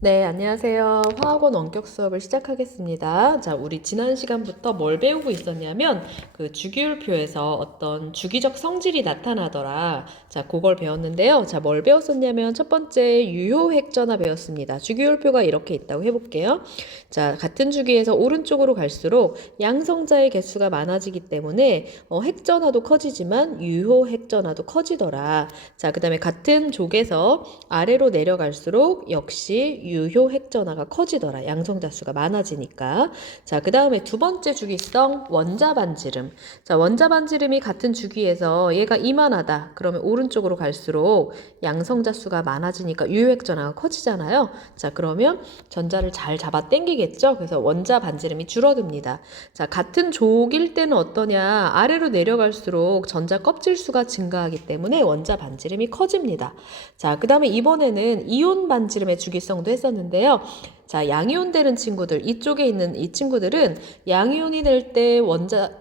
네, 안녕하세요. 화학원 원격 수업을 시작하겠습니다. 자, 우리 지난 시간부터 뭘 배우고 있었냐면, 그 주기율표에서 어떤 주기적 성질이 나타나더라. 자, 그걸 배웠는데요. 자, 뭘 배웠었냐면, 첫 번째 유효핵전화 배웠습니다. 주기율표가 이렇게 있다고 해볼게요. 자, 같은 주기에서 오른쪽으로 갈수록 양성자의 개수가 많아지기 때문에, 핵전화도 커지지만 유효핵전화도 커지더라. 자, 그 다음에 같은 족에서 아래로 내려갈수록 역시 유효 핵전화가 커지더라. 양성자 수가 많아지니까. 자, 그 다음에 두 번째 주기성 원자 반지름. 자, 원자 반지름이 같은 주기에서 얘가 이만하다. 그러면 오른쪽으로 갈수록 양성자 수가 많아지니까 유효 핵전화가 커지잖아요. 자, 그러면 전자를 잘 잡아 당기겠죠? 그래서 원자 반지름이 줄어듭니다. 자, 같은 족일 때는 어떠냐? 아래로 내려갈수록 전자 껍질 수가 증가하기 때문에 원자 반지름이 커집니다. 자, 그 다음에 이번에는 이온 반지름의 주기성도 했었는데요. 자, 양이온 되는 친구들, 이쪽에 있는 이 친구들은 양이온이 될 때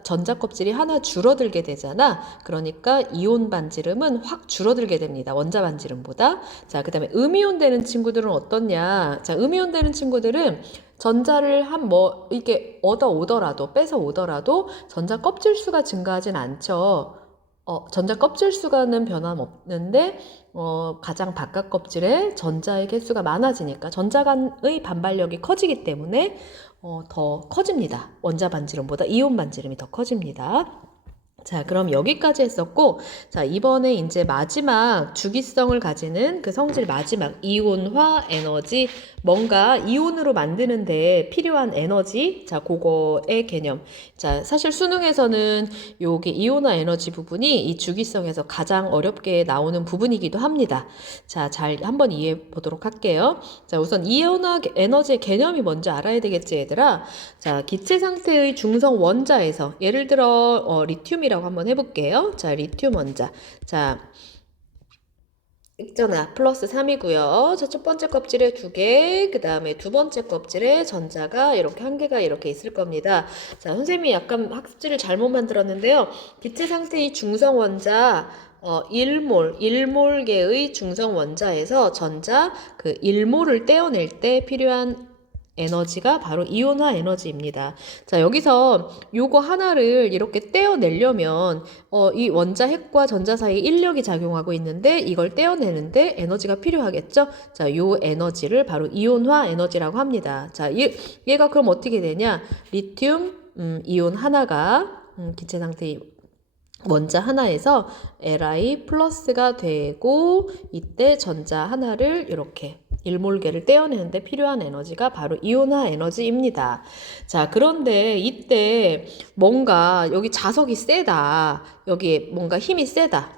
전자 껍질이 하나 줄어들게 되잖아. 그러니까 이온 반지름은 확 줄어들게 됩니다. 원자 반지름보다. 자, 그 다음에 음이온 되는 친구들은 어떻냐? 자, 음이온 되는 친구들은 전자를 이렇게 뺏어 오더라도 전자 껍질 수가 증가하진 않죠. 전자 껍질 수가는 변함없는데, 가장 바깥 껍질에 전자의 개수가 많아지니까 전자 간의 반발력이 커지기 때문에, 더 커집니다. 원자 반지름보다 이온 반지름이 더 커집니다. 자, 그럼 여기까지 했었고, 자, 이번에 이제 마지막 주기성을 가지는 그 성질 마지막 이온화 에너지, 뭔가 이온으로 만드는데 필요한 에너지, 자, 그거의 개념. 자, 사실 수능에서는 여기 이온화 에너지 부분이 이 주기성에서 가장 어렵게 나오는 부분이기도 합니다. 자, 잘 한번 이해해 보도록 할게요. 자, 우선 이온화 에너지의 개념이 뭔지 알아야 되겠지, 얘들아. 자, 기체 상태의 중성 원자에서 예를 들어 리튬이라고 한번 해볼게요. 자, 리튬 원자. 자, 있잖아. 플러스 3이고요. 자, 첫 번째 껍질에 2개, 그 다음에 두 번째 껍질에 전자가 이렇게 1개가 이렇게 있을 겁니다. 자, 선생님이 약간 학습지를 잘못 만들었는데요. 기체 상태의 중성 원자 1몰계의 중성 원자에서 전자 그 1몰을 떼어낼 때 필요한 에너지가 바로 이온화 에너지입니다. 자, 여기서 요거 하나를 이렇게 떼어내려면 이 원자 핵과 전자 사이에 인력이 작용하고 있는데 이걸 떼어내는데 에너지가 필요하겠죠? 자, 요 에너지를 바로 이온화 에너지라고 합니다. 자, 얘가 그럼 어떻게 되냐? 리튬 이온 하나가 기체 상태의 원자 하나에서 Li 플러스가 되고 이때 전자 하나를 이렇게 일몰계를 떼어내는데 필요한 에너지가 바로 이온화 에너지입니다. 자, 그런데 이때 뭔가 여기 자석이 세다. 여기에 뭔가 힘이 세다.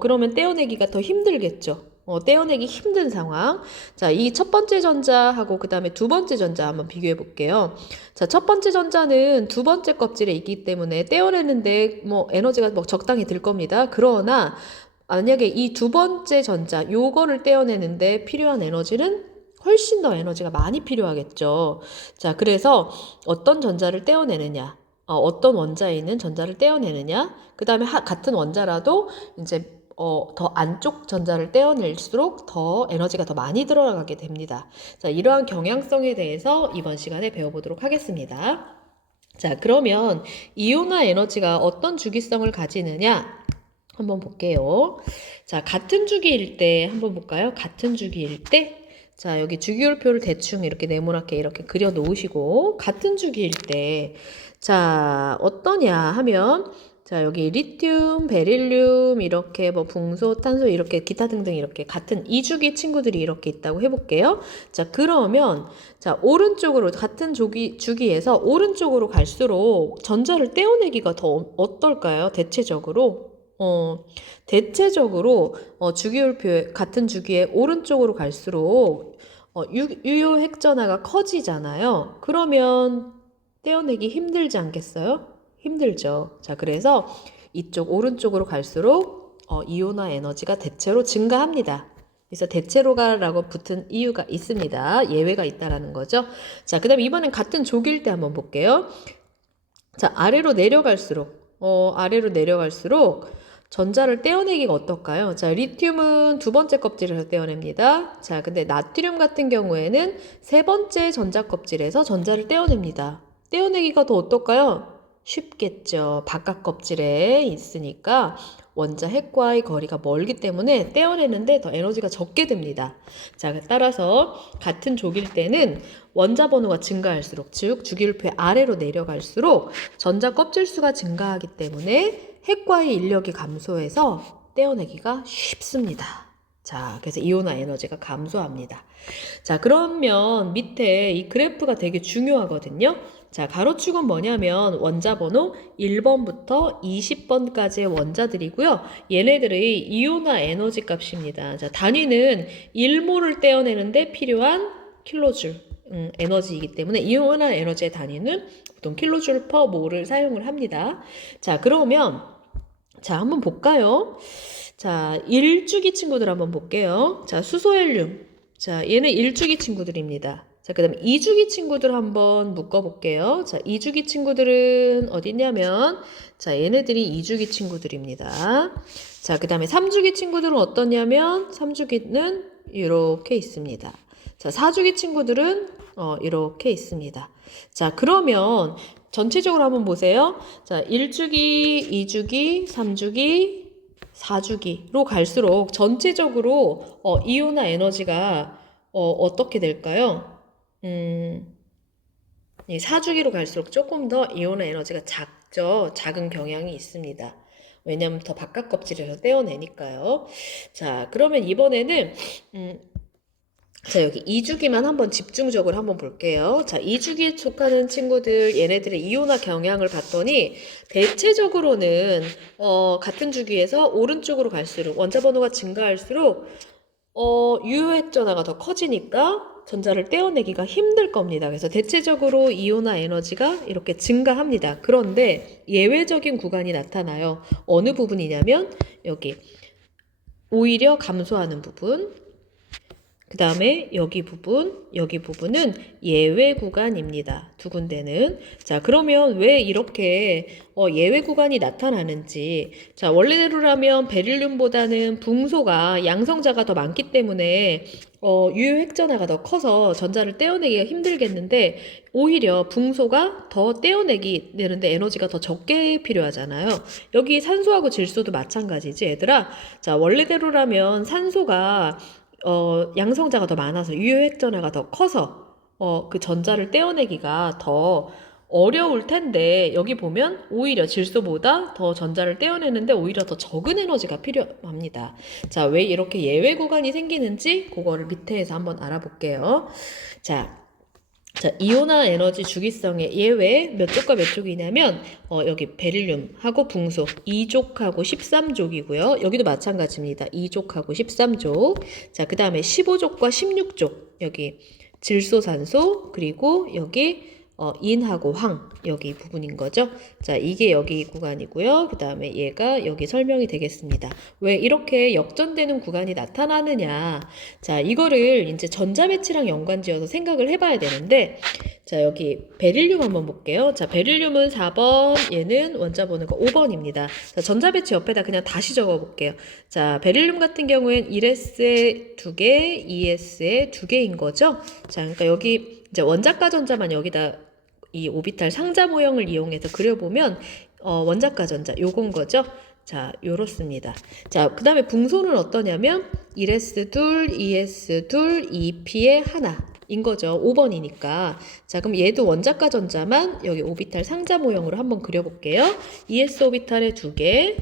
그러면 떼어내기가 더 힘들겠죠. 떼어내기 힘든 상황. 자, 이 첫 번째 전자하고 그 다음에 두 번째 전자 한번 비교해 볼게요. 자, 첫 번째 전자는 두 번째 껍질에 있기 때문에 떼어내는데 에너지가 적당히 들 겁니다. 그러나 만약에 이 두 번째 전자, 요거를 떼어내는데 필요한 에너지는 훨씬 더 에너지가 많이 필요하겠죠. 자, 그래서 어떤 전자를 떼어내느냐, 어떤 원자에 있는 전자를 떼어내느냐, 그 다음에 같은 원자라도 이제 더 안쪽 전자를 떼어낼수록 더 에너지가 더 많이 들어가게 됩니다. 자, 이러한 경향성에 대해서 이번 시간에 배워보도록 하겠습니다. 자, 그러면 이온화 에너지가 어떤 주기성을 가지느냐? 한번 볼게요. 자, 같은 주기일 때 한번 볼까요? 같은 주기일 때. 자, 여기 주기율표를 대충 이렇게 네모나게 이렇게 그려 놓으시고, 같은 주기일 때. 자, 어떠냐 하면, 자, 여기 리튬, 베릴륨, 이렇게 붕소, 탄소, 이렇게 기타 등등 이렇게 같은 이주기 친구들이 이렇게 있다고 해볼게요. 자, 그러면, 자, 오른쪽으로, 같은 주기에서 오른쪽으로 갈수록 전자를 떼어내기가 더 어떨까요? 대체적으로 주기율표 같은 주기에 오른쪽으로 갈수록 유효 핵전화가 커지잖아요. 그러면 떼어내기 힘들지 않겠어요? 힘들죠. 자, 그래서 이쪽 오른쪽으로 갈수록 이온화 에너지가 대체로 증가합니다. 그래서 대체로가라고 붙은 이유가 있습니다. 예외가 있다라는 거죠. 자, 그 다음에 이번엔 같은 족일 때 한번 볼게요. 자, 아래로 내려갈수록 전자를 떼어내기가 어떨까요? 자, 리튬은 두 번째 껍질에서 떼어냅니다. 자, 근데 나트륨 같은 경우에는 세 번째 전자 껍질에서 전자를 떼어냅니다. 떼어내기가 더 어떨까요? 쉽겠죠. 바깥 껍질에 있으니까 원자 핵과의 거리가 멀기 때문에 떼어내는데 더 에너지가 적게 듭니다. 자, 따라서 같은 족일 때는 원자 번호가 증가할수록, 즉 주기율표 아래로 내려갈수록 전자 껍질 수가 증가하기 때문에 핵과의 인력이 감소해서 떼어내기가 쉽습니다. 자, 그래서 이온화 에너지가 감소합니다. 자, 그러면 밑에 이 그래프가 되게 중요하거든요. 자, 가로축은 뭐냐면 원자 번호 1번부터 20번까지의 원자들이고요. 얘네들의 이온화 에너지 값입니다. 자, 단위는 1몰을 떼어내는데 필요한 킬로줄 에너지이기 때문에 이온화 에너지의 단위는 보통 킬로줄 퍼 몰을 사용을 합니다. 자, 그러면 자, 한번 볼까요? 자, 1주기 친구들 한번 볼게요. 자, 수소헬륨. 자, 얘는 1주기 친구들입니다. 자, 그 다음에 2주기 친구들 한번 묶어볼게요. 자, 2주기 친구들은 어디 있냐면, 자, 얘네들이 2주기 친구들입니다. 자, 그 다음에 3주기 친구들은 어떠냐면, 3주기는 이렇게 있습니다. 자, 4주기 친구들은 이렇게 있습니다. 자, 그러면 전체적으로 한번 보세요. 자, 1주기, 2주기, 3주기, 4주기로 갈수록 전체적으로 이온화 에너지가 어떻게 될까요? 4주기로 갈수록 조금 더 이온화 에너지가 작죠. 작은 경향이 있습니다. 왜냐하면 더 바깥 껍질에서 떼어내니까요. 자, 그러면 이번에는 자, 여기 2주기만 한번 집중적으로 한번 볼게요. 자, 2주기에 속하는 친구들, 얘네들의 이온화 경향을 봤더니, 대체적으로는, 같은 주기에서 오른쪽으로 갈수록, 원자 번호가 증가할수록, 유효핵 전하가 더 커지니까 전자를 떼어내기가 힘들 겁니다. 그래서 대체적으로 이온화 에너지가 이렇게 증가합니다. 그런데 예외적인 구간이 나타나요. 어느 부분이냐면, 여기, 오히려 감소하는 부분, 그 다음에 여기 부분은 예외 구간입니다. 두 군데는. 자, 그러면 왜 이렇게 예외 구간이 나타나는지. 자, 원래대로라면 베릴륨보다는 붕소가 양성자가 더 많기 때문에 유효 핵전하가 더 커서 전자를 떼어내기가 힘들겠는데 오히려 붕소가 더 떼어내기 되는데 에너지가 더 적게 필요하잖아요. 여기 산소하고 질소도 마찬가지지, 얘들아. 자, 원래대로라면 산소가 양성자가 더 많아서 유효핵 전하가 더 커서 그 전자를 떼어내기가 더 어려울 텐데 여기 보면 오히려 질소보다 더 전자를 떼어내는데 오히려 더 적은 에너지가 필요합니다. 자, 왜 이렇게 예외 구간이 생기는지 그거를 밑에서 한번 알아볼게요. 자, 이온화 에너지 주기성의 예외 몇 쪽과 몇 쪽이냐면 여기 베릴륨하고 붕소 2족하고 13족이고요. 여기도 마찬가지입니다. 2족하고 13족. 자, 그 다음에 15족과 16족. 여기 질소, 산소, 그리고 여기 인하고 황 여기 부분인 거죠. 자, 이게 여기 구간이고요. 그 다음에 얘가 여기 설명이 되겠습니다. 왜 이렇게 역전되는 구간이 나타나느냐. 자, 이거를 이제 전자배치랑 연관지어서 생각을 해봐야 되는데 자, 여기 베릴륨 한번 볼게요. 자, 베릴륨은 4번, 얘는 원자 번호가 5번입니다. 자, 전자배치 옆에다 그냥 다시 적어볼게요. 자, 베릴륨 같은 경우엔 1s에 2개, 2s에 2개인 거죠. 자, 그러니까 여기 이제 원자가 전자만 여기다 이 오비탈 상자 모형을 이용해서 그려보면 원자가 전자 요건 거죠. 자, 요렇습니다. 자, 그 다음에 붕소는 어떠냐면 1s2, 2s2, 2p에 하나인 거죠. 5번이니까. 자, 그럼 얘도 원자가 전자만 여기 오비탈 상자 모형으로 한번 그려볼게요. 2s 오비탈에 2개,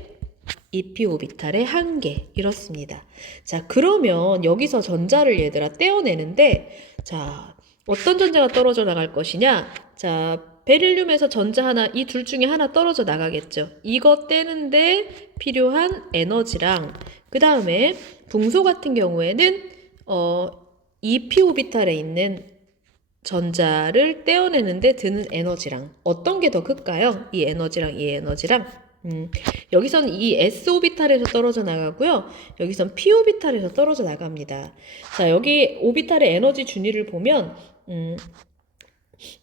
2p 오비탈에 1개 이렇습니다. 자, 그러면 여기서 전자를 얘들아 떼어내는데 자, 어떤 전자가 떨어져 나갈 것이냐? 자, 베릴륨에서 전자 하나, 이 둘 중에 하나 떨어져 나가겠죠. 이거 떼는데 필요한 에너지랑 그 다음에 붕소 같은 경우에는 2p 오비탈에 있는 전자를 떼어내는데 드는 에너지랑 어떤 게 더 클까요? 이 에너지랑 이 에너지랑 여기선 이 s 오비탈에서 떨어져 나가고요. 여기선 p 오비탈에서 떨어져 나갑니다. 자, 여기 오비탈의 에너지 준위를 보면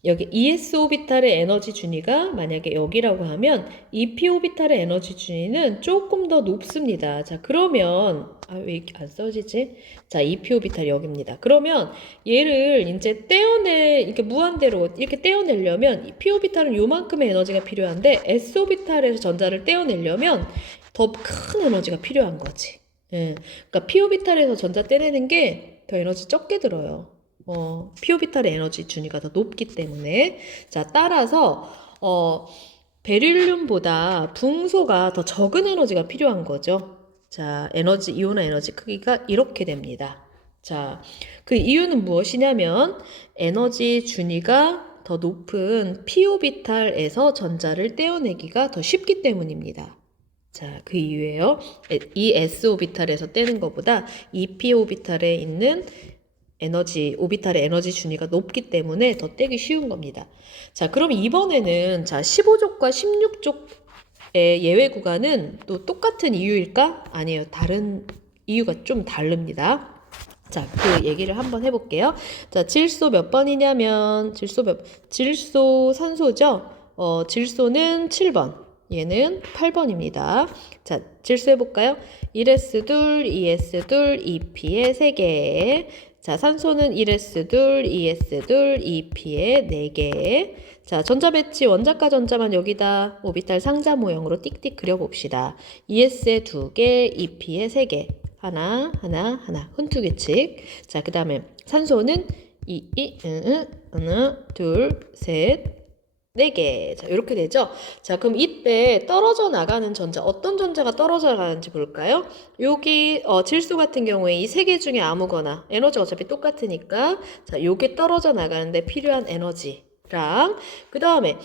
여기 ES 오비탈의 에너지 준위가 만약에 여기라고 하면 EP 오비탈의 에너지 준위는 조금 더 높습니다. 자, 그러면 왜 이렇게 안 써지지? 자, EP 오비탈이 여기입니다. 그러면 얘를 이제 이렇게 무한대로 이렇게 떼어내려면 P 오비탈은 요만큼의 에너지가 필요한데 S 오비탈에서 전자를 떼어내려면 더 큰 에너지가 필요한 거지. 예. 그러니까 P 오비탈에서 전자 떼내는 게 더 에너지 적게 들어요. P 오비탈의 에너지 준위가 더 높기 때문에. 자, 따라서 베릴륨보다 붕소가 더 적은 에너지가 필요한 거죠. 자, 이온화 에너지 크기가 이렇게 됩니다. 자, 그 이유는 무엇이냐면 에너지 준위가 더 높은 P 오비탈에서 전자를 떼어내기가 더 쉽기 때문입니다. 자, 그 이유예요. 이 S 오비탈에서 떼는 것보다 이 P 오비탈에 있는 오비탈의 에너지 준위가 높기 때문에 더 떼기 쉬운 겁니다. 자, 그럼 이번에는 15족과 16족의 예외 구간은 또 똑같은 이유일까? 아니에요. 다른 이유가 좀 다릅니다. 자, 그 얘기를 한번 해볼게요. 자, 질소 몇 번이냐면, 질소 산소죠? 질소는 7번. 얘는 8번입니다. 자, 질소 해볼까요? 1s2, 2s2, 2p에 3개. 자, 산소는 1s2, 2s2, 2p에 4개. 자, 전자 배치 원자과 전자만 여기다 오비탈 상자 모형으로 띡띡 그려봅시다. 2s에 2개, 2p에 3개. 하나, 훈투 규칙. 자, 그 다음에 산소는 하나, 둘, 셋, 4개. 자, 이렇게 되죠? 자, 그럼 이때 떨어져 나가는 전자, 어떤 전자가 떨어져 나가는지 볼까요? 여기, 질소 같은 경우에 이 3개 중에 아무거나, 에너지가 어차피 똑같으니까, 자, 요게 떨어져 나가는데 필요한 에너지랑, 그 다음에,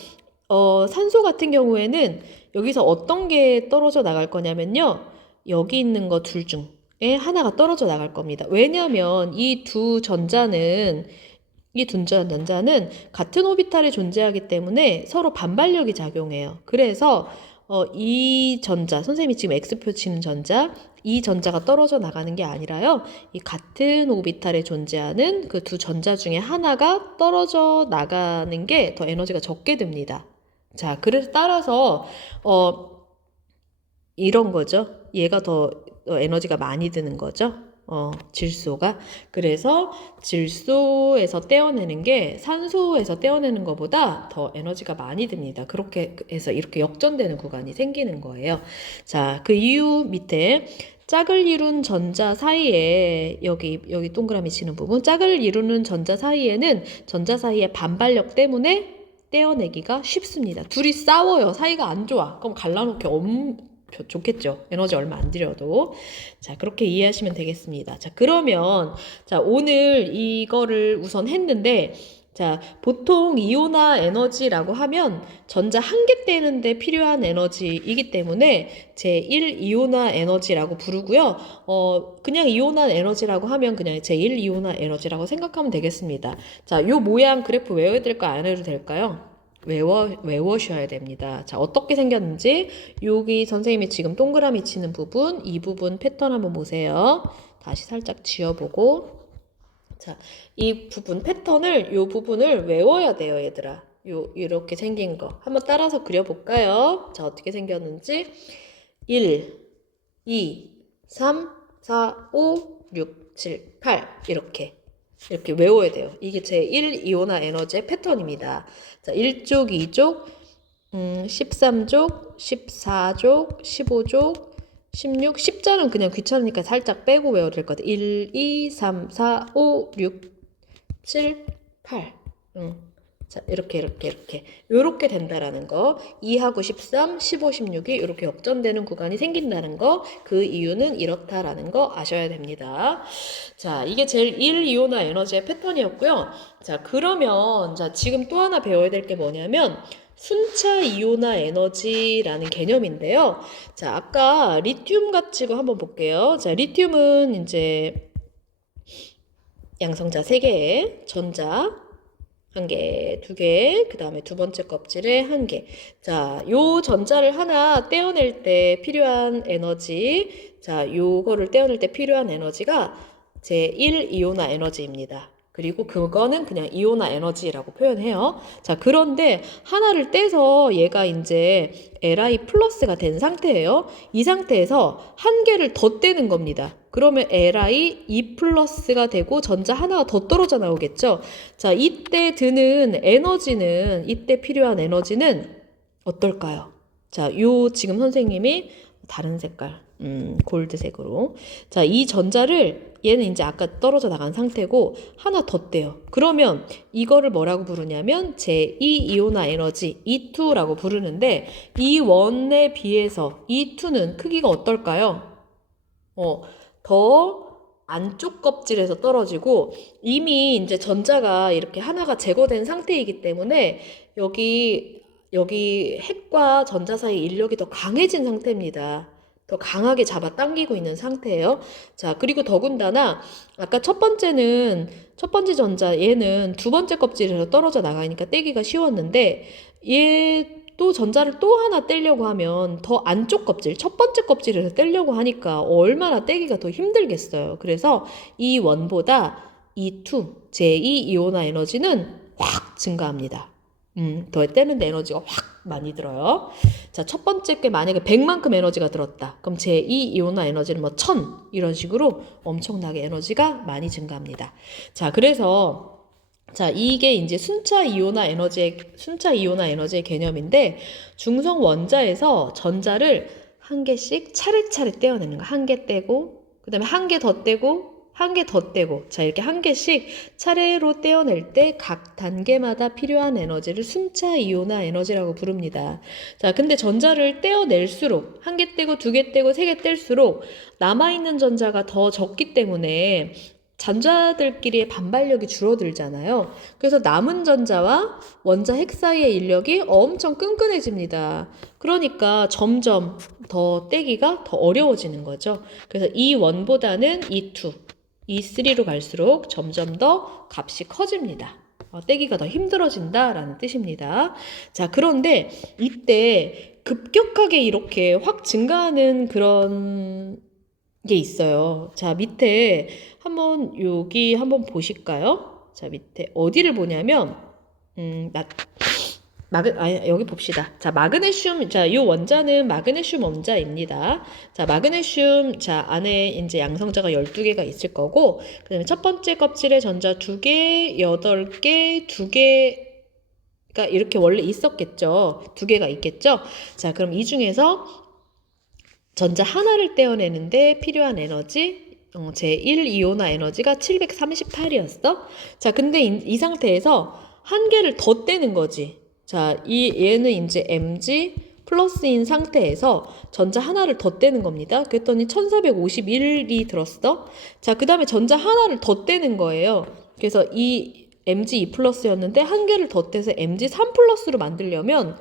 산소 같은 경우에는 여기서 어떤 게 떨어져 나갈 거냐면요. 여기 있는 거 둘 중에 하나가 떨어져 나갈 겁니다. 왜냐면 이 두 전자는 같은 오비탈에 존재하기 때문에 서로 반발력이 작용해요. 그래서 이 전자, 선생님이 지금 X표 치는 전자, 이 전자가 떨어져 나가는 게 아니라요. 이 같은 오비탈에 존재하는 그 두 전자 중에 하나가 떨어져 나가는 게 더 에너지가 적게 듭니다. 자, 그래서 따라서 이런 거죠. 얘가 더 에너지가 많이 드는 거죠. 질소가. 그래서 질소에서 떼어내는 게 산소에서 떼어내는 것보다 더 에너지가 많이 듭니다. 그렇게 해서 이렇게 역전되는 구간이 생기는 거예요. 자, 그 이유 밑에 짝을 이룬 전자 사이에 여기 동그라미 치는 부분 짝을 이루는 전자 사이에는 전자 사이의 반발력 때문에 떼어내기가 쉽습니다. 둘이 싸워요. 사이가 안 좋아. 그럼 갈라놓기 좋겠죠. 에너지 얼마 안 들여도. 자, 그렇게 이해하시면 되겠습니다. 자, 그러면, 자, 오늘 이거를 우선 했는데, 자, 보통 이온화 에너지라고 하면 전자 한 개 떼는데 필요한 에너지이기 때문에 제1 이온화 에너지라고 부르고요. 그냥 이온화 에너지라고 하면 그냥 제1 이온화 에너지라고 생각하면 되겠습니다. 자, 요 모양 그래프 외워야 될까 안 해도 될까요? 외워셔야 됩니다. 자, 어떻게 생겼는지 여기 선생님이 지금 동그라미 치는 부분, 이 부분 패턴 한번 보세요. 다시 살짝 지워보고 자, 이 부분을 외워야 돼요, 얘들아. 이렇게 생긴 거. 한번 따라서 그려볼까요? 자, 어떻게 생겼는지. 1, 2, 3, 4, 5, 6, 7, 8. 이렇게 외워야 돼요. 이게 제1 이온화 에너지의 패턴입니다. 자, 1족, 2족, 13족, 14족, 15족, 16, 10자는 그냥 귀찮으니까 살짝 빼고 외워야 될 것 같아요. 1, 2, 3, 4, 5, 6, 7, 8. 자, 이렇게 된다라는 거. 2하고 13, 15, 16이 이렇게 역전되는 구간이 생긴다는 거. 그 이유는 이렇다라는 거 아셔야 됩니다. 자, 이게 제일 1 이온화 에너지의 패턴이었고요. 자, 그러면 자, 지금 또 하나 배워야 될 게 뭐냐면 순차 이온화 에너지라는 개념인데요. 자, 아까 리튬 가지고 한번 볼게요. 자, 리튬은 이제 양성자 3개에 전자 1개, 2개, 그 다음에 두 번째 껍질에 1개. 자, 요 전자를 하나 떼어낼 때 필요한 에너지, 자, 요거를 떼어낼 때 필요한 에너지가 제1 이온화 에너지입니다. 그리고 그거는 그냥 이온화 에너지라고 표현해요. 자, 그런데 하나를 떼서 얘가 이제 Li 플러스가 된 상태예요. 이 상태에서 한 개를 더 떼는 겁니다. 그러면 Li 2 플러스가 되고 전자 하나가 더 떨어져 나오겠죠. 자, 이때 드는 에너지는, 이때 필요한 에너지는 어떨까요? 자, 요 지금 선생님이 다른 색깔, 골드색으로. 자, 이 전자를 얘는 이제 아까 떨어져 나간 상태고 하나 더 떼요. 그러면 이거를 뭐라고 부르냐면 제2 이온화 에너지 E2라고 부르는데 E1에 비해서 E2는 크기가 어떨까요? 더 안쪽 껍질에서 떨어지고 이미 이제 전자가 이렇게 하나가 제거된 상태이기 때문에 여기 핵과 전자 사이 인력이 더 강해진 상태입니다. 더 강하게 잡아당기고 있는 상태예요. 자, 그리고 더군다나 아까 첫 번째 전자 얘는 두 번째 껍질에서 떨어져 나가니까 떼기가 쉬웠는데 얘 또 전자를 또 하나 떼려고 하면 더 안쪽 껍질, 첫 번째 껍질에서 떼려고 하니까 얼마나 떼기가 더 힘들겠어요. 그래서 이 원보다 E2, 제2 이온화 에너지는 확 증가합니다. 더 떼는데 에너지가 확 많이 들어요. 자, 첫 번째 게 만약에 100만큼 에너지가 들었다. 그럼 제2 이온화 에너지는 뭐 1000 이런 식으로 엄청나게 에너지가 많이 증가합니다. 자, 그래서 자, 이게 이제 순차 이온화 에너지의 개념인데 중성 원자에서 전자를 한 개씩 차례차례 떼어내는 거. 한 개 떼고, 그 다음에 한 개 더 떼고, 한 개 더 떼고. 자, 이렇게 한 개씩 차례로 떼어낼 때 각 단계마다 필요한 에너지를 순차 이온화 에너지라고 부릅니다. 자, 근데 전자를 떼어낼수록 한 개 떼고, 두 개 떼고, 세 개 뗄수록 남아있는 전자가 더 적기 때문에 전자들끼리의 반발력이 줄어들잖아요. 그래서 남은 전자와 원자 핵 사이의 인력이 엄청 끈끈해집니다. 그러니까 점점 더 떼기가 더 어려워지는 거죠. 그래서 E1보다는 E2, E3로 갈수록 점점 더 값이 커집니다. 떼기가 더 힘들어진다라는 뜻입니다. 자, 그런데 이때 급격하게 이렇게 확 증가하는 그런 게 있어요. 자, 밑에 여기 한번 보실까요? 자, 밑에 어디를 보냐면, 여기 봅시다. 자, 마그네슘, 자, 이 원자는 마그네슘 원자입니다. 자, 마그네슘, 자, 안에 이제 양성자가 12개가 있을 거고, 그 다음에 첫 번째 껍질에 전자 2개, 8개, 2개가 이렇게 원래 있었겠죠. 2개가 있겠죠. 자, 그럼 이 중에서 전자 하나를 떼어내는데 필요한 에너지, 제1 이온화 에너지가 738이었어. 자, 근데 이 상태에서 한 개를 더 떼는 거지. 자, 얘는 이제 Mg 플러스인 상태에서 전자 하나를 더 떼는 겁니다. 그랬더니 1451이 들었어. 자, 그 다음에 전자 하나를 더 떼는 거예요. 그래서 이 Mg2 플러스였는데 한 개를 더 떼서 Mg3 플러스로 만들려면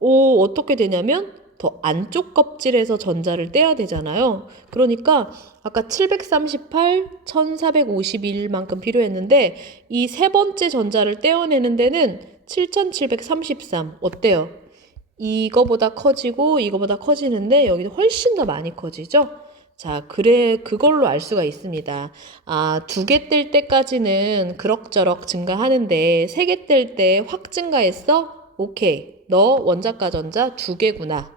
어떻게 되냐면 더 안쪽 껍질에서 전자를 떼야 되잖아요. 그러니까 아까 738, 1451만큼 필요했는데 이 세 번째 전자를 떼어내는 데는 7733. 어때요? 이거보다 커지고 이거보다 커지는데 여기도 훨씬 더 많이 커지죠? 자, 그걸로 알 수가 있습니다. 아, 2개 뗄 때까지는 그럭저럭 증가하는데 3개 뗄 때 확 증가했어? 오케이. 너 원자과 전자 2개구나.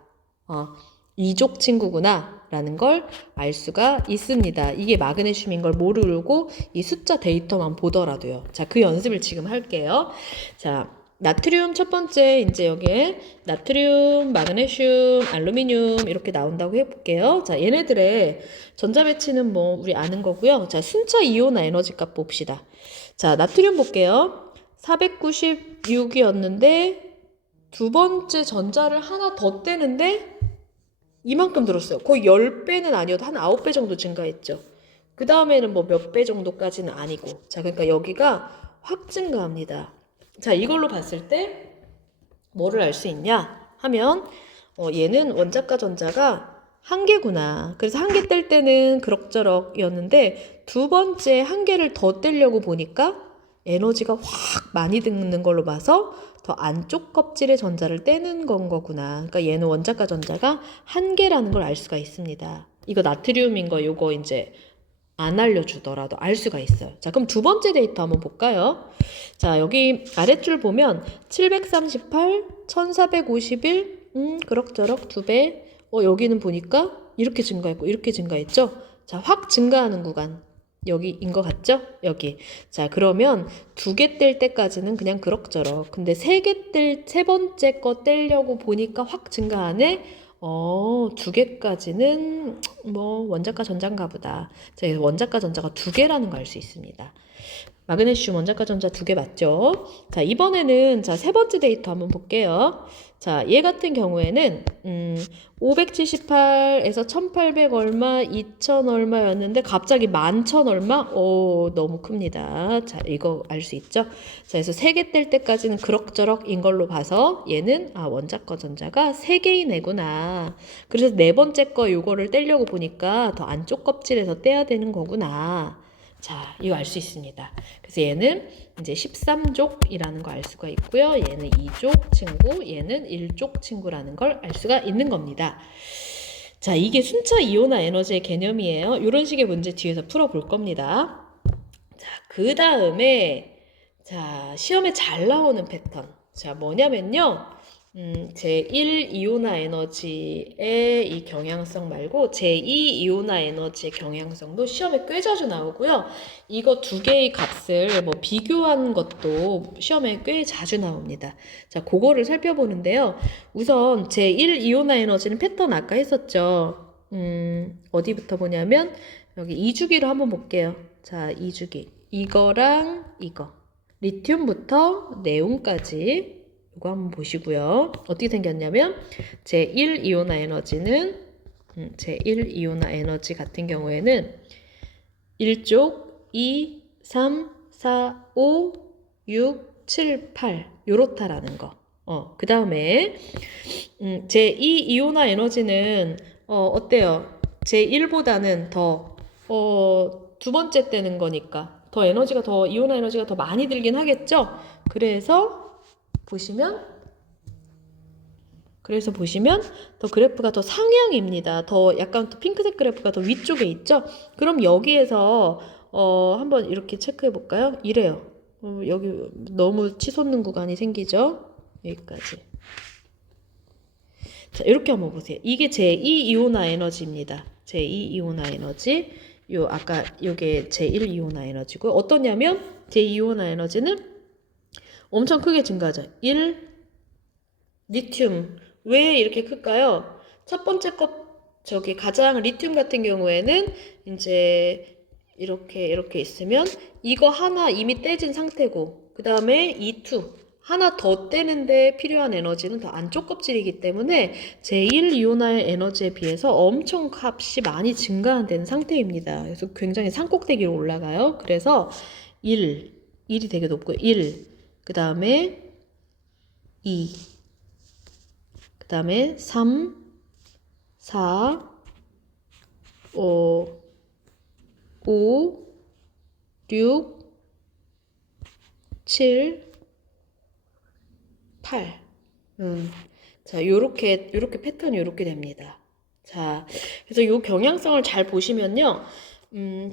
이족 친구구나 라는 걸 알 수가 있습니다. 이게 마그네슘인 걸 모르고 이 숫자 데이터만 보더라도요. 자, 그 연습을 지금 할게요. 자, 나트륨 첫 번째 이제 여기에 나트륨, 마그네슘, 알루미늄 이렇게 나온다고 해볼게요. 자, 얘네들의 전자 배치는 뭐 우리 아는 거고요. 자, 순차 이온화 에너지 값 봅시다. 자, 나트륨 볼게요. 496이었는데 두 번째 전자를 하나 더 떼는데 이만큼 들었어요. 거의 10배는 아니어도 한 9배 정도 증가했죠. 그 다음에는 뭐 몇 배 정도까지는 아니고. 자, 그러니까 여기가 확 증가합니다. 자, 이걸로 봤을 때 뭐를 알 수 있냐 하면 얘는 원자과 전자가 한 개구나. 그래서 한 개 뗄 때는 그럭저럭이었는데 두 번째 한 개를 더 떼려고 보니까 에너지가 확 많이 드는 걸로 봐서 더 안쪽 껍질의 전자를 떼는 건 거구나. 그러니까 얘는 원자과 전자가 한 개라는 걸 알 수가 있습니다. 이거 나트륨인 거 요거 이제 안 알려주더라도 알 수가 있어요. 자, 그럼 두 번째 데이터 한번 볼까요? 자, 여기 아랫줄 보면 738, 1451, 그럭저럭 2배. 여기는 보니까 이렇게 증가했고 이렇게 증가했죠? 자, 확 증가하는 구간. 여기인 것 같죠? 여기. 자, 그러면 2개 뗄 때까지는 그냥 그럭저럭. 근데 3개 세 번째 거 떼려고 보니까 확 증가하네? 2개까지는 뭐 원자가 전자인가 보다. 자, 그래서 원자가 전자가 2개라는 걸 알 수 있습니다. 마그네슘 원자가 전자 2개 맞죠? 자, 이번에는 자, 세 번째 데이터 한번 볼게요. 자, 얘 같은 경우에는 578에서 1800 얼마, 2000 얼마였는데 갑자기 11,000 얼마? 너무 큽니다. 자, 이거 알 수 있죠? 자, 그래서 3개 뗄 때까지는 그럭저럭인 걸로 봐서 얘는 원자과 전자가 3개인 애구나. 그래서 네 번째 거 요거를 떼려고 보니까 더 안쪽 껍질에서 떼야 되는 거구나. 자, 이거 알 수 있습니다. 그래서 얘는 이제 13족이라는 거 알 수가 있고요. 얘는 2족 친구, 얘는 1족 친구라는 걸 알 수가 있는 겁니다. 자, 이게 순차 이온화 에너지의 개념이에요. 이런 식의 문제 뒤에서 풀어볼 겁니다. 자, 그 다음에 자, 시험에 잘 나오는 패턴. 자, 뭐냐면요. 제1 이온화 에너지의 이 경향성 말고 제2 이온화 에너지의 경향성도 시험에 꽤 자주 나오고요. 이거 두 개의 값을 뭐 비교한 것도 시험에 꽤 자주 나옵니다. 자, 그거를 살펴보는데요. 우선 제1 이온화 에너지는 패턴 아까 했었죠. 어디부터 보냐면 여기 2주기로 한번 볼게요. 자, 2주기. 이거랑 이거. 리튬부터 네온까지 이거 한번 보시고요. 어떻게 생겼냐면 제1 이온화 에너지는 제1 이온화 에너지 같은 경우에는 1쪽 2, 3, 4, 5, 6, 7, 8 요렇다라는 거. 그 다음에 제2 이온화 에너지는 어때요? 제1보다는 더 두 번째 때는 거니까 더 에너지가 더 이온화 에너지가 더 많이 들긴 하겠죠? 그래서 보시면 더 그래프가 더 상향입니다. 더 약간 더 핑크색 그래프가 더 위쪽에 있죠? 그럼 여기에서 한번 이렇게 체크해 볼까요? 이래요. 여기 너무 치솟는 구간이 생기죠? 여기까지. 자, 이렇게 한번 보세요. 이게 제2 이온화 에너지입니다. 제2 이온화 에너지. 아까 요게 제1 이온화 에너지고 어떠냐면 제2 이온화 에너지는 엄청 크게 증가하죠. 1 리튬. 왜 이렇게 클까요? 첫 번째 저기 가장 리튬 같은 경우에는 이제 이렇게 있으면 이거 하나 이미 떼진 상태고 그 다음에 E2 하나 더 떼는데 필요한 에너지는 더 안쪽 껍질이기 때문에 제1 이온화의 에너지에 비해서 엄청 값이 많이 증가된 상태입니다. 그래서 굉장히 산꼭대기로 올라가요. 그래서 1이 되게 높고 1, 그 다음에 2, 그 다음에 3, 4, 5, 6, 7, 8. 자, 요렇게 패턴이 요렇게 됩니다. 자, 그래서 요 경향성을 잘 보시면요.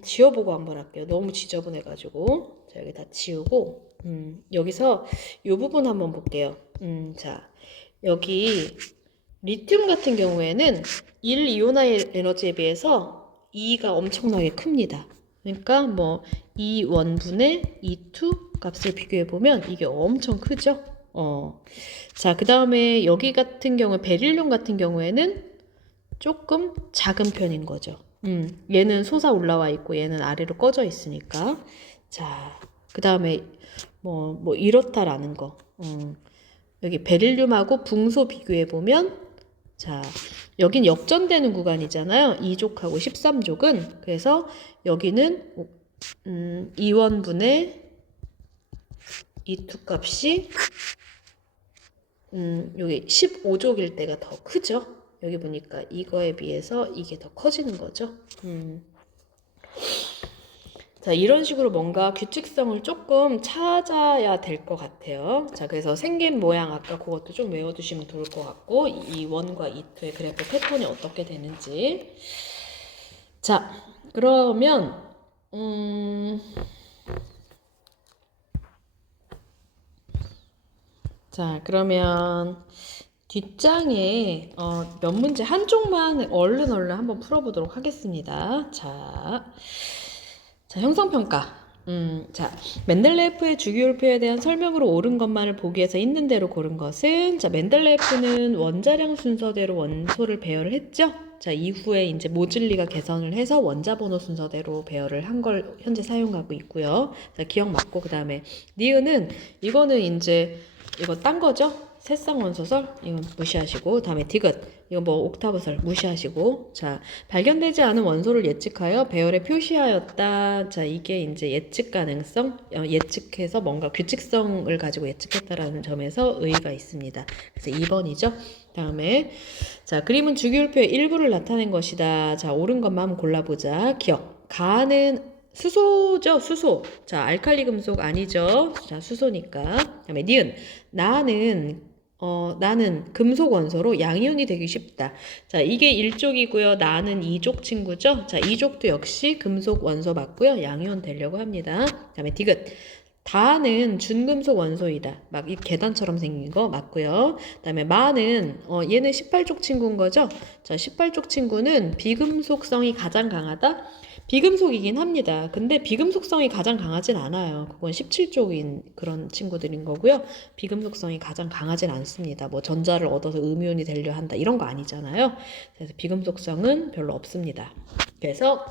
지워보고 한번 할게요. 너무 지저분해가지고. 자, 여기 다 지우고, 여기서 요 부분 한번 볼게요. 자, 여기 리튬 같은 경우에는 1 이온화 에너지에 비해서 2가 엄청나게 큽니다. 그러니까 뭐 2원분의 E2 값을 비교해 보면 이게 엄청 크죠? 자, 그 다음에 여기 같은 경우 베릴륨 같은 경우에는 조금 작은 편인 거죠. 얘는 솟아 올라와 있고 얘는 아래로 꺼져 있으니까. 자, 그 다음에 뭐 이렇다라는 거. 여기 베릴륨하고 붕소 비교해 보면 자, 여긴 역전되는 구간이잖아요. 2족하고 13족은. 그래서 여기는 2원분의 E2 값이 여기 15족일 때가 더 크죠. 여기 보니까 이거에 비해서 이게 더 커지는 거죠. 자, 이런 식으로 뭔가 규칙성을 조금 찾아야 될 것 같아요. 자, 그래서 생긴 모양 아까 그것도 좀 외워두시면 좋을 것 같고 이 1과 2, 2의 그래프 패턴이 어떻게 되는지. 자, 그러면 음, 자, 그러면 뒷장에 몇 문제 한쪽만 얼른 한번 풀어보도록 하겠습니다. 자, 형성평가. 자, 맨델레예프의 주기율표에 대한 설명으로 옳은 것만을 보기 위해서 있는 대로 고른 것은, 자, 맨델레예프는 원자량 순서대로 원소를 배열을 했죠? 자, 이후에 이제 모즐리가 개선을 해서 원자번호 순서대로 배열을 한 걸 현재 사용하고 있고요. 자, 기억 맞고, 그 다음에 니은은, 이거는 이제, 이거 딴 거죠? 새쌍 원소설 이건 무시하시고, 다음에 디귿 이거 뭐 옥타브설 무시하시고, 자, 발견되지 않은 원소를 예측하여 배열에 표시하였다. 자, 이게 이제 예측 가능성, 예측해서 뭔가 규칙성을 가지고 예측했다라는 점에서 의의가 있습니다. 그래서 2번이죠. 다음에 자, 그림은 주기율표의 일부를 나타낸 것이다. 자, 옳은 것만 한번 골라보자. 기억. 가는 수소죠, 수소. 자, 알칼리 금속 아니죠. 자, 수소니까. 그다음에 니은. 나는 금속 원소로 양이온이 되기 쉽다. 자, 이게 1족이고요. 나는 2족 친구죠. 자, 2족도 역시 금속 원소 맞고요. 양이온 되려고 합니다. 그다음에 디귿. 다는 준금속 원소이다. 막 이 계단처럼 생긴 거 맞고요. 그다음에 마는 얘는 18족 친구인 거죠. 자, 18족 친구는 비금속성이 가장 강하다. 비금속이긴 합니다. 근데 비금속성이 가장 강하진 않아요. 그건 17쪽인 그런 친구들인 거고요. 비금속성이 가장 강하진 않습니다. 뭐 전자를 얻어서 음이온이 되려 한다 이런 거 아니잖아요. 그래서 비금속성은 별로 없습니다. 그래서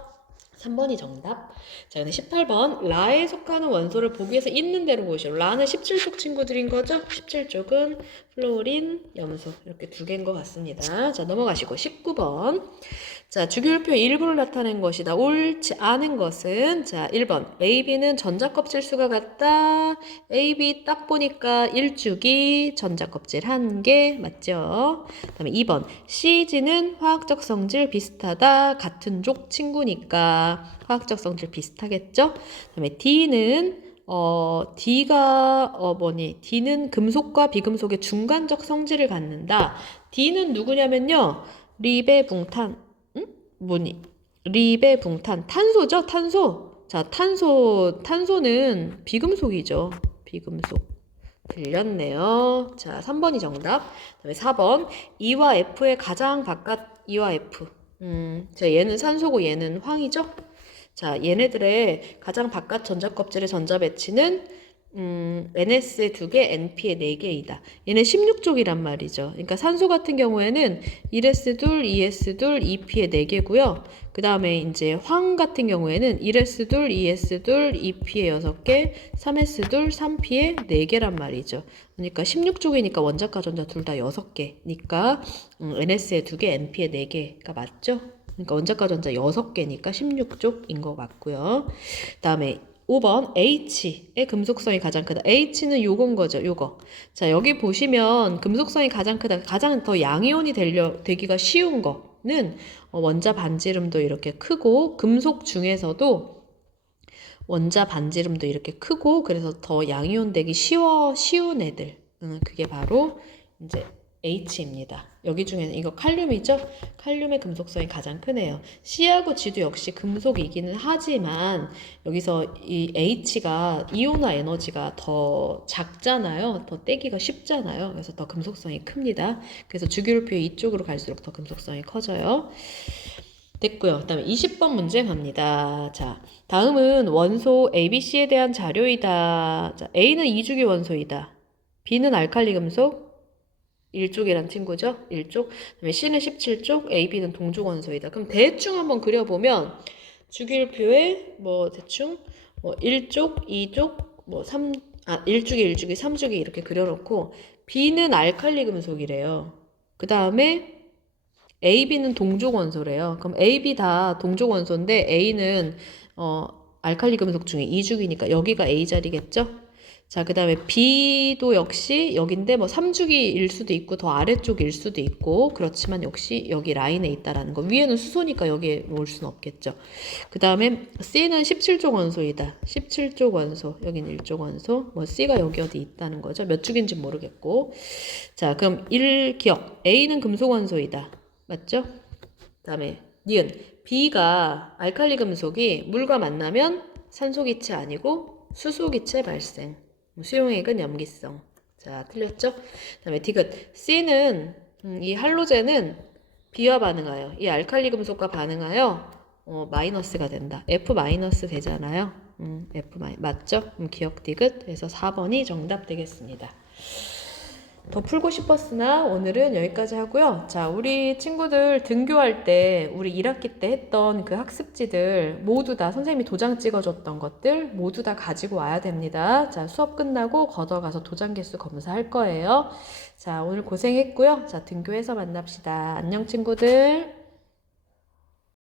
3번이 정답. 자, 근데 18번 라에 속하는 원소를 보기 위해서 있는 대로 보시오. 라는 17쪽 친구들인 거죠. 17쪽은 플로린, 염소 이렇게 두 개인 것 같습니다. 자, 넘어가시고 19번. 자, 주기율표의 일부를 나타낸 것이다. 옳지 않은 것은, 자, 1번 AB는 전자껍질 수가 같다. AB 딱 보니까 1주기 전자껍질 1개 맞죠? 그 다음에 2번 CG는 화학적 성질 비슷하다. 같은 족 친구니까 화학적 성질 비슷하겠죠? 그 다음에 D는 D는 금속과 비금속의 중간적 성질을 갖는다. D는 누구냐면요. 리베붕탄, 리베붕탄, 탄소죠, 탄소. 자, 탄소는 비금속이죠. 비금속. 들렸네요. 자, 3번이 정답. 그다음에 4번. E와 F의 가장 바깥, E와 F. 자, 얘는 산소고 얘는 황이죠? 자, 얘네들의 가장 바깥 전자껍질의 전자 배치는 NS에 2개, NP에 4개이다. 얘는 16족이란 말이죠. 그러니까 산소 같은 경우에는 1s2, 2s2, EP에 4개고요. 그 다음에 이제 황 같은 경우에는 1s2, 2s2, EP에 6개, 3s2, 3p에 4개란 말이죠. 그러니까 16족이니까 원자과 전자 둘 다 6개니까 NS에 2개, NP에 4개가 맞죠? 그러니까 원자과 전자 6개니까 16족인 것 같고요. 그 다음에 5번 H의 금속성이 가장 크다. H는 요건 거죠. 요거. 자, 여기 보시면 금속성이 가장 크다. 가장 더 양이온이 되기가 쉬운 거는 원자 반지름도 이렇게 크고 금속 중에서도 원자 반지름도 이렇게 크고 그래서 더 양이온 되기 쉬운 애들. 그게 바로 이제 H입니다. 여기 중에는 이거 칼륨이죠? 칼륨의 금속성이 가장 크네요. C하고 G도 역시 금속이기는 하지만 여기서 이 H가 이온화 에너지가 더 작잖아요. 더 떼기가 쉽잖아요. 그래서 더 금속성이 큽니다. 그래서 주기율표 이쪽으로 갈수록 더 금속성이 커져요. 됐고요. 그 다음에 20번 문제 갑니다. 자, 다음은 원소 ABC에 대한 자료이다. 자, A는 2주기 원소이다. B는 알칼리 금속, 1족이란 친구죠. 1족. 그다음에 C는 17족, AB는 동족 원소이다. 그럼 대충 한번 그려보면 주기율표에 뭐 대충 뭐 1족, 2족, 뭐 1주기, 3주기 이렇게 그려놓고 B는 알칼리 금속이래요. 그 다음에 AB는 동족 원소래요. 그럼 AB 다 동족 원소인데 A는 알칼리 금속 중에 2주기니까 여기가 A 자리겠죠? 자, 그 다음에 B도 역시 여긴데 뭐 3주기일 수도 있고 더 아래쪽일 수도 있고 그렇지만 역시 여기 라인에 있다라는 거. 위에는 수소니까 여기에 올 수는 없겠죠. 그 다음에 C는 17족 원소이다. 17족 원소. 여긴 1족 원소. 뭐 C가 여기 어디 있다는 거죠. 몇 주기인지 모르겠고. 자, 그럼 1기억. A는 금속 원소이다. 맞죠? 그 다음에 니은 B가 알칼리 금속이 물과 만나면 산소기체 아니고 수소기체 발생. 수용액은 염기성. 자, 틀렸죠? 그다음에 디귿. C는 이 할로젠은 B와 반응하여 이 알칼리 금속과 반응하여 마이너스가 된다. F 마이너스 되잖아요. F 맞죠? 기억 디귿. 그래서 4번이 정답 되겠습니다. 더 풀고 싶었으나 오늘은 여기까지 하고요. 자, 우리 친구들 등교할 때 우리 1학기 때 했던 그 학습지들 모두 다 선생님이 도장 찍어줬던 것들 모두 다 가지고 와야 됩니다. 자, 수업 끝나고 걷어가서 도장 개수 검사할 거예요. 자, 오늘 고생했고요. 자, 등교해서 만납시다. 안녕 친구들.